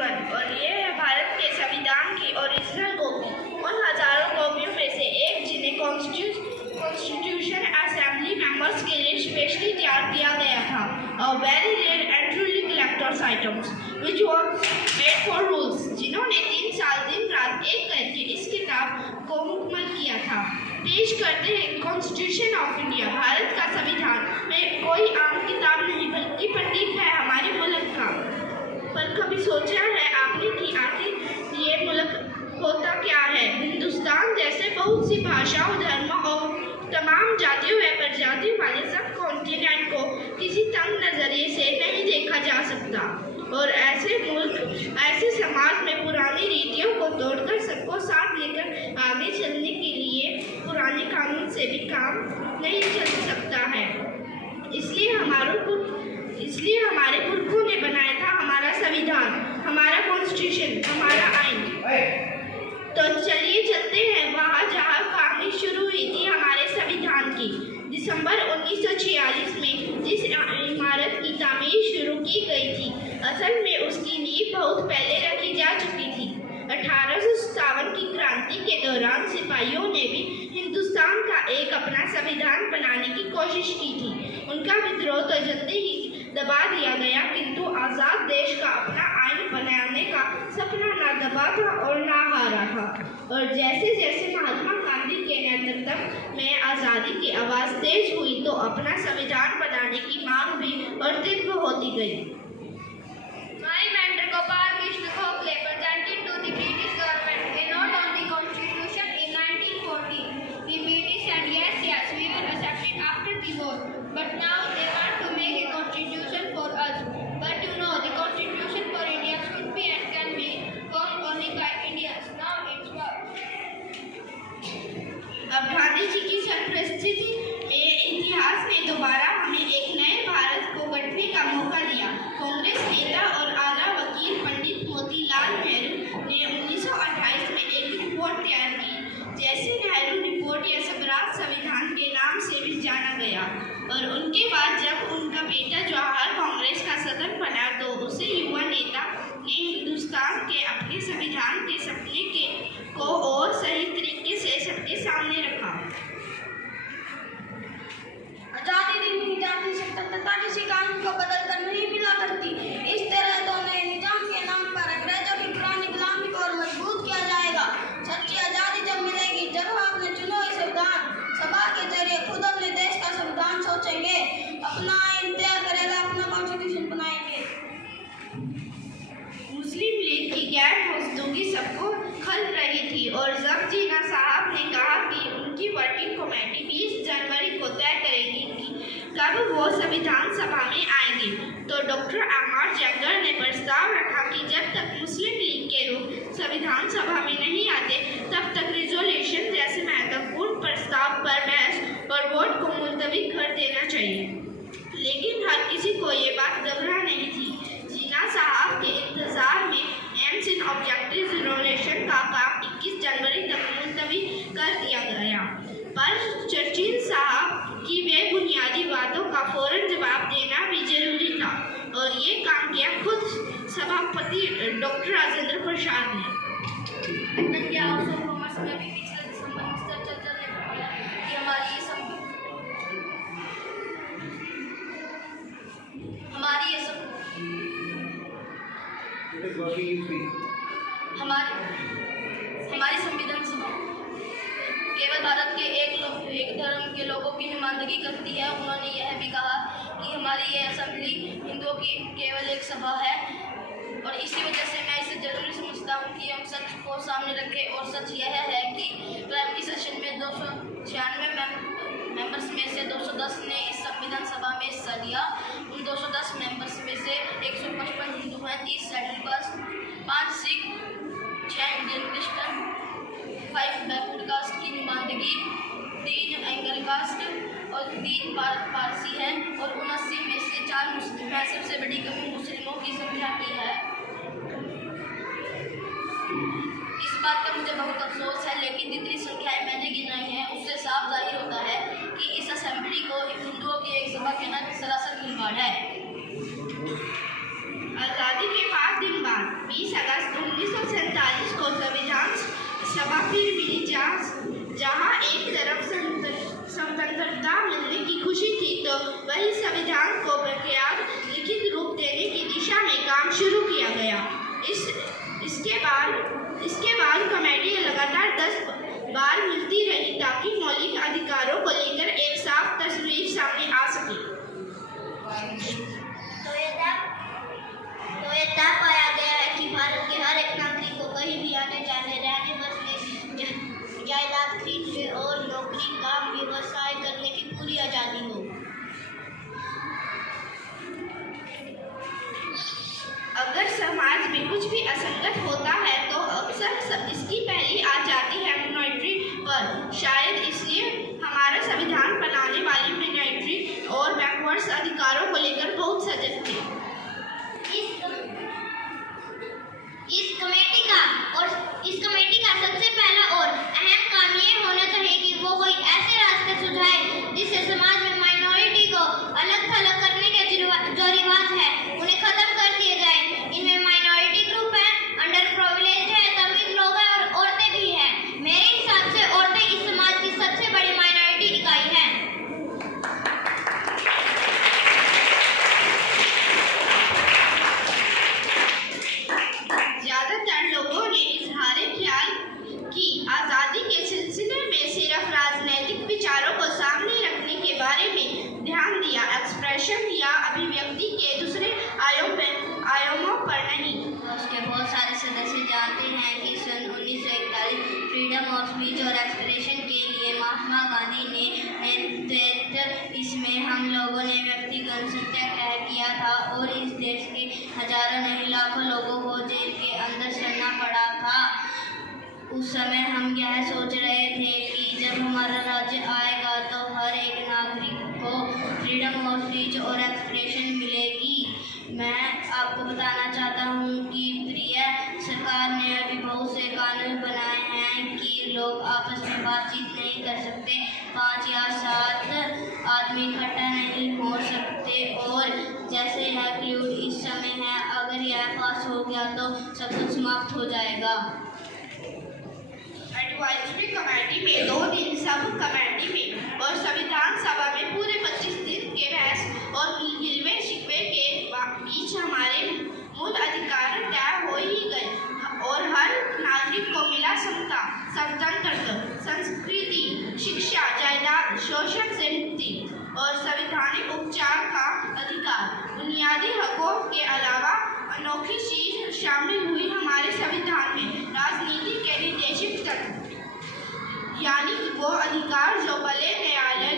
Everyone, और ये है भारत के संविधान की ओरिजिनल कॉपी, उन हजारों कॉपियों में से एक जिन्हें कॉन्स्टिट्यूशन असेंबली मेंबर्स के लिए स्पेशली तैयार किया गया था। A very rare and truly collector's items, which was made for rules, जिन्होंने 3 साल दिन रात एक करके इस किताब को मुकम्मल किया था। पेश करते हैं कॉन्स्टिट्यूशन ऑफ इंडिया, भारत का संविधान में कोई आम किताब नहीं बल्कि प्रतीक है हमारे मुल्क का। पर कभी सोचा है आपने कि आखिर ये मुल्क होता क्या है? हिंदुस्तान जैसे बहुत सी भाषाओं, धर्मों और तमाम जातियों व प्रजातियों वाले सब कॉन्टिनेंट को किसी तंग नजरिए से नहीं देखा जा सकता, और ऐसे मुल्क, ऐसे समाज में पुरानी रीतियों को तोड़कर सबको साथ लेकर आगे चलने के लिए पुराने कानून से भी काम नहीं चल सकता है। इसलिए हमारे पुरखों ने बनाया था हमारा संविधान, हमारा कॉन्स्टिट्यूशन, हमारा आइन। तो चलिए चलते हैं वहाँ जहाँ कहानी शुरू हुई थी हमारे संविधान की। दिसंबर 1946 में जिस इमारत की तामीर शुरू की गई थी, असल में उसकी नींव बहुत पहले रखी जा चुकी थी। 1857 की क्रांति के दौरान सिपाहियों ने भी हिंदुस्तान का एक अपना संविधान बनाने की कोशिश की थी। उनका विद्रोह तो जल्दी ही दबा दिया गया, किंतु आज़ाद देश का अपना आइन बनाने का सपना ना दबा था और ना हारा था। और जैसे जैसे महात्मा गांधी के नेतृत्व में आज़ादी की आवाज़ तेज हुई तो अपना संविधान बनाने की मांग भी और तीव्र होती गई। My mentor Gopal Krishna Gokhale presented to the British government a note on the constitution in 1914. The British said yes, we will accept it after the war. But now they want to make a constitution for us. But you know, the constitution for India should be and can be formed only by Indians. Now it's work. अब गांधी जी की सरपरस्ती में इतिहास में दोबारा हमें एक नए भारत को गढ़ने का मौका दिया। कांग्रेस नेता और आला वकील पंडित मोतीलाल नेहरू ने 1928 में एक रिपोर्ट तैयार की, जैसे नेहरू रिपोर्ट या स्वराज संविधान के नाम से भी जाना गया। और उनके बाद जब उनका बेटा जवाहर कांग्रेस का सदर बना तो उसे युवा नेता ने हिंदुस्तान के अपने संविधान के सपने को और सही तरीके से सबके सामने रखा। आजादी नहीं जाती स्वतंत्रता किसी कानून को बदल कर नहीं मिला करती। इस तरह तो नए निजाम के नाम पर अंग्रेजों की पुरानी गुलामी को और मजबूत किया जाएगा। सच्ची आजादी जब मिलेगी जब आपने चुनो इस संविधान सभा के जरिए खुद अपने देश का संविधान सोचेंगे, अपना आइन तैयार करेगा, अपना कॉन्स्टिट्यूशन बनाएंगे। मुस्लिम लीग की गैर मौजूदगी सबको खल रही थी और जब जिन्ना साहब ने कहा कि उनकी वर्किंग कमेटी 20 जनवरी को तय करेगी कि कब वो संविधान सभा में आएंगे, तो डॉक्टर अहमद जंगर ने प्रस्ताव रखा कि जब तक मुस्लिम लीग के लोग संविधान सभा में नहीं आते तब तक रिजोल्यूशन जैसे महत्वपूर्ण प्रस्ताव पर बहस और वोट को मुलतवी कर देना चाहिए। लेकिन हर किसी को ये बात घबरा नहीं थी। जिन्ना साहब के इंतजार में एम्स इन ऑब्जेक्टिव रिजोल्यूशन का काम 21 जनवरी तक मुलतवी कर दिया गया, पर चर्चिल साहब की वे बुनियादी बातों का फौरन जवाब देना भी जरूरी था, और ये काम किया खुद सभापति डॉक्टर राजेंद्र प्रसाद ने। हमारी संविधान सभा केवल भारत के एक धर्म के लोगों की नुमाइंदगी करती है। उन्होंने यह भी कहा कि हमारी ये असेंबली हिंदुओं की केवल एक सभा है, और इसी वजह से मैं इसे जरूरी समझता हूँ कि हम सच को सामने रखें। और सच यह है कि प्राइमरी सेशन में 296 मेंबर्स में से 210 ने इस संविधान सभा में हिस्सा लिया। उन 210 मेंबर्स में से 155 हिंदू हैं, 30 schedule caste, 5 Sikh, 6 Indian Christian, 5 backward caste की नुमाइंदगी, 3 एंगल कास्ट और 3 पारसी हैं, और 79 में से 4 मुस्लिम हैं। सबसे बड़ी कमी मुस्लिमों की संख्या की है। इस बात का मुझे बहुत अफसोस है, लेकिन जितनी संख्याएं मैंने गिनाई हैं उससे साफ जाहिर होता है कि इस असेंबली को हिंदुओं की एक सभा कहना सरासर खिलवाड़ है। आज़ादी के 5 दिन बाद 20 सभा फिर मिली जहाँ एक तरफ स्वतंत्रता मिलने की खुशी थी तो वही संविधान को बकायदा लिखित रूप देने की दिशा में काम शुरू किया गया। इसके बाद कमेटी लगातार 10 बार मिलती रही ताकि मौलिक अधिकारों को लेकर एक साफ तस्वीर सामने आ सके। तो ये तय पाया गया है कि भारत के हर एक नागरिक को कहीं भी आने जाने, रहने बसने, जायदाद खरीदने और नौकरी, काम, व्यवसाय करने की पूरी आज़ादी हो। अगर समाज में कुछ भी असंगत होता है तो अक्सर इसकी पहली आ जाती है मिनॉरिटी पर। शायद इसलिए हमारा संविधान बनाने वाले मिनॉरिटी और बैकवर्ड्स अधिकारों को लेकर बहुत सजग थे। इस कमेटी का सबसे पहला और अहम काम ये होना चाहिए कि वो कोई ऐसे रास्ते सुझाए जिससे समाज में माइनॉरिटी को अलग थलग करने के जो रिवाज है उन्हें खत्म कर दिए जाए। इनमें माइनॉरिटी ग्रुप है, अंडर प्रिविलेज है, तमिल लोग हैं और औरतें भी हैं। मेरे हिसाब से औरतें इस समाज की सबसे बड़ी माइनॉरिटी इकाई है। ज्यादातर लोगों ने इजहार ख्याल की आज़ादी के सिलसिले में सिर्फ राजनीतिक विचारों को सामने रखने के बारे में ध्यान दिया, एक्सप्रेशन या अभिव्यक्ति के दूसरे आयामों पर नहीं। उसके बहुत सारे सदस्य जानते हैं कि सन 1941 फ्रीडम ऑफ स्पीच और एक्सप्रेशन के लिए महात्मा गांधी ने नेतृत्व इसमें हम लोगों ने व्यक्तिगत सत्याग्रह किया था और इस देश के हजारों नहीं लाखों लोगों को जेल के अंदर सड़ना पड़ा था। उस समय हम यह सोच रहे थे कि जब हमारा राज्य आएगा तो हर एक नागरिक को फ्रीडम ऑफ स्पीच और एक्सप्रेशन मिलेगी। मैं आपको बताना चाहता हूँ कि प्रिय सरकार ने अभी बहुत से कानून बनाए हैं कि लोग आपस में बातचीत नहीं कर सकते, 5 या 7 आदमी इकट्ठा नहीं हो सकते और जैसे यह क्लूड इस समय है, अगर यह पास हो गया तो सब कुछ समाप्त हो जाएगा। एडवाइजरी कमेटी में 2 दिन, सब कमेटी में और संविधान सभा में पूरे 25 दिन के बहस और गिलवे शिकवे के बीच हमारे मूल अधिकार तय हो ही गए और हर नागरिक को मिला समता, स्वतंत्रता, संस्कृति, शिक्षा, जायदाद, शोषण से मुक्ति और संवैधानिक उपचार का अधिकार। बुनियादी हकों के अलावा अनोखी चीज शामिल हुई हमारे संविधान में राजनीति के निर्देशित तत्व, यानी वो अधिकार जो भले न्यायालय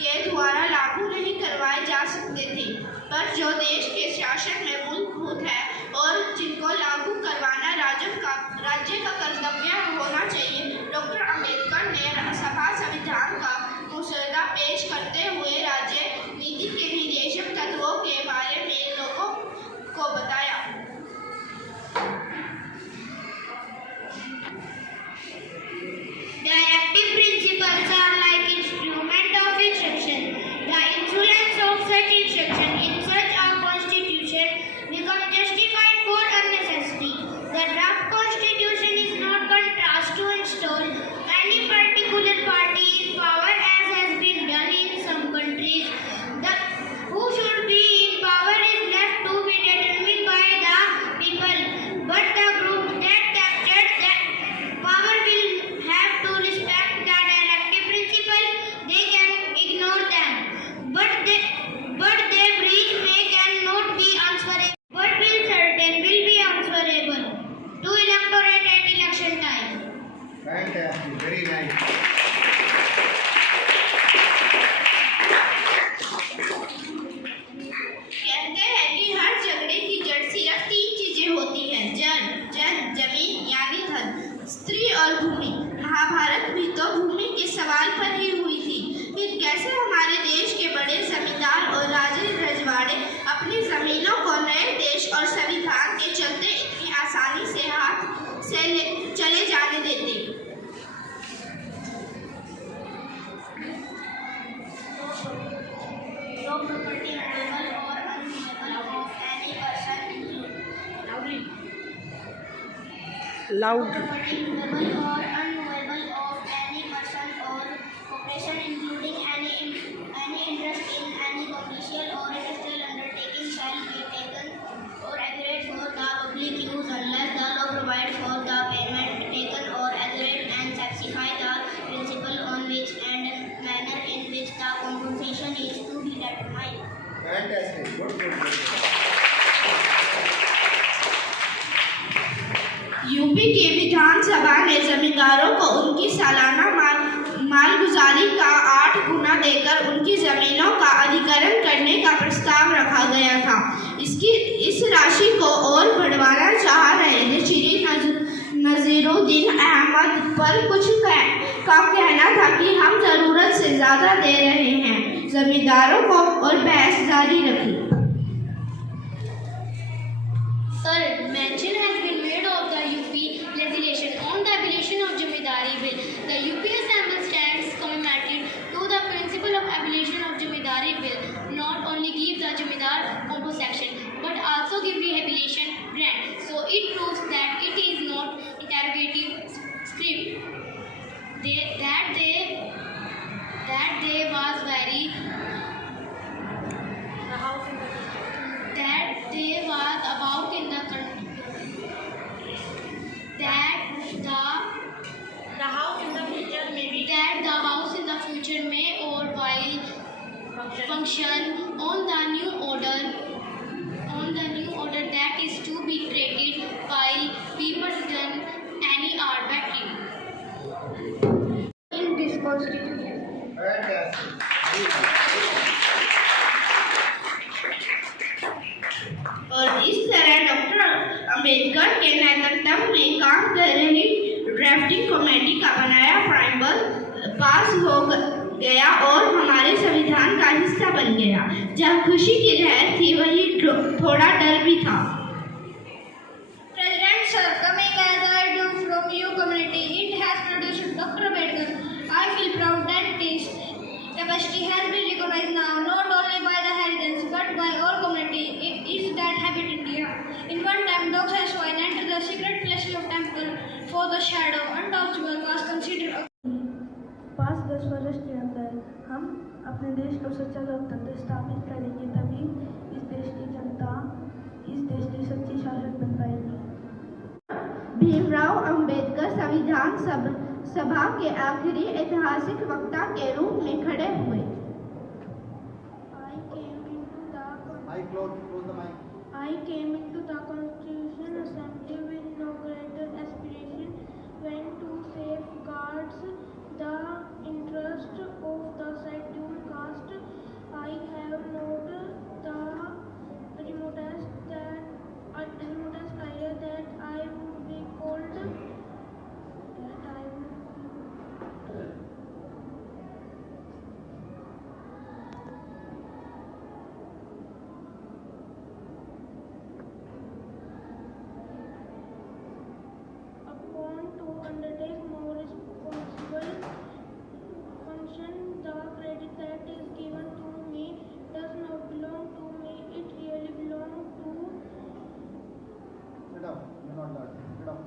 के द्वारा लागू नहीं करवाए जा सकते थे पर जो देश के शासन में मूलभूत है और जिनको लागू करवाना राज्य का कर्तव्य होना चाहिए। डॉक्टर अम्बेडकर ने सभा संविधान का मसौदा पेश करते हुए राज्य नीति के निर्देशक तत्वों के बारे में लोगों को बताया। Directive principles are like instrument of instruction. The influence of such instruction in such a constitution becomes justified for a necessity. The draft constitution is not contrast to install any particular party in power as has been done in some countries. Who should be in power is left to be determined by the people, but the group that captured that power will have to respect the directive principle. They can ignore them, but their breach they cannot be answerable, but will be answerable to electorate at election time. Fantastic, very nice. कहते हैं कि हर झगड़े की जड़ सिर्फ 3 चीजें होती हैं, जन, जमीन यानी धन, स्त्री और भूमि। महाभारत भी तो भूमि के सवाल पर ही हुई थी। फिर कैसे हमारे देश के बड़े जमींदार और राजे रजवाड़े अपनी जमीनों को नए देश और संविधान के चलते इतनी आसानी से हाथ से चले जाने देते। No property movable or unmovable of any person, Loud. property movable or unmovable of any person or corporation, including any interest in any commercial or industrial undertaking, shall be taken or agreed for the public use unless the law provides for the payment taken or agreed and specify the principle on which and manner in which the compensation is to be determined. Fantastic. Good. UP की विधानसभा ने जमींदारों को उनकी सालाना मालगुजारी का 8 गुना देकर उनकी जमीनों का अधिग्रहण करने का प्रस्ताव रखा गया था। इस राशि को और बढ़ाना चाह रहे थे। श्री नजीरुद्दीन अहमद पर कुछ का कहना था कि हम जरूरत से ज्यादा दे रहे हैं जमींदारों को, और बहस जारी रखी। Sir, mention has been made of the UP legislation on the abolition of Jamindari Bill. The UP Assembly stands committed to the principle of abolition of Jamindari Bill. Not only give the Jamindar compensation, but also give rehabilitation grant. So it proves that it is not interrogative script. That they was very that they was about in the country that the house in the future may be that the house in the future may or while function on the new order that is to be created while people done any art battery in this constitution. Fantastic. और इस तरह doctor Ambedkar के नेतृत्व में काम कर रही drafting committee का बनाया प्राइमर पास हो गया और हमारे संविधान का हिस्सा बन गया। जहाँ खुशी की लहर थी वही थोड़ा डर भी था। President sir, coming as I do from your community, it has produced Dr. Ambedkar. I feel proud that this capacity has been recognized now, not only by the heritage but by our community. It is that habit India. In one time, dogs and swine entered the secret places of temple for the shadow. Untouchable was considered a 5-10 वर्ष के अंदर हम अपने देश को सच्चा लोकतंत्र स्थापित करेंगे, तभी इस देश की जनता इस देश की सच्ची शासक बन पाएगी। भीमराव अंबेडकर संविधान सभा के आखिरी ऐतिहासिक वक्ता के रूप में खड़े हुए। I came into the Constitution Assembly with no greater aspiration than to safeguard the interest of the scheduled caste. I have not the remotest idea that I would be called upon to undertake more responsible function. The credit that is given to me does not belong to me, it really belongs to Sit down. You're not that. Sit down.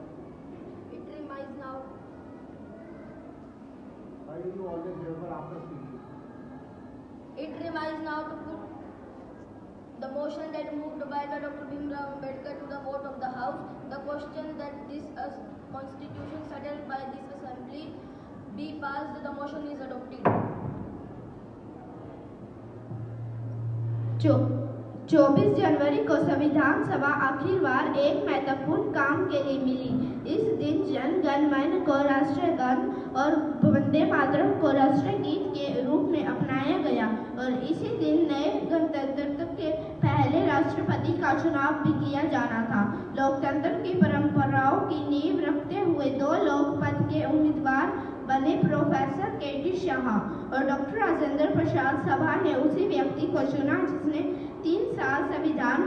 It remains now. Why do you always remember after speaking? It remains now to put the motion that moved by the Dr. Bhimrao Ambedkar to the vote of the House. The question that this constitution settled by this assembly be passed. The motion is adopted. 24 जनवरी को संविधान सभा आखिर बार एक महत्वपूर्ण काम के लिए मिली। इस दिन जन गण मन को राष्ट्रीय गान और वंदे मातरम को राष्ट्रीय गीत के रूप में अपनाया गया और इसी दिन नए गणतंत्र के पहले राष्ट्रपति का चुनाव भी किया जाना था। लोकतंत्र की परंपराओं की नींव रखते हुए 2 लोक पद के उम्मीदवार बने प्रोफेसर के.टी. शाह और डॉक्टर राजेंद्र प्रसाद। सभा ने उसी व्यक्ति को चुना जिसने 3 साल संविधान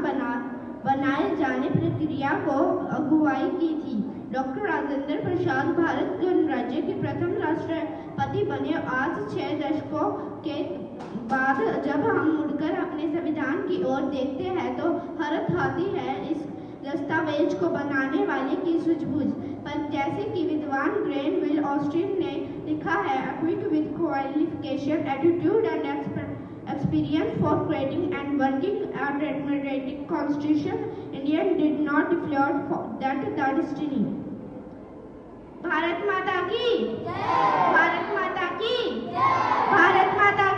बनाए जाने प्रक्रिया को अगुवाई की थी। डॉक्टर राजेंद्र प्रसाद भारत गणराज्य के प्रथम राष्ट्रपति बने। आज 6 दशकों के बाद जब हम मुड़कर अपने संविधान की ओर देखते हैं तो हैरत आती है इस दस्तावेज को बनाने वाले की सूझबूझ पर। पर जैसे कि विद्वान ग्रेनविल ऑस्टिन ने लिखा है, equipped with qualification, attitude and experience for creating and working a democratic constitution, India did not deflate that the destiny. Bharat माता की जय! भारत माता की जय! भारत माता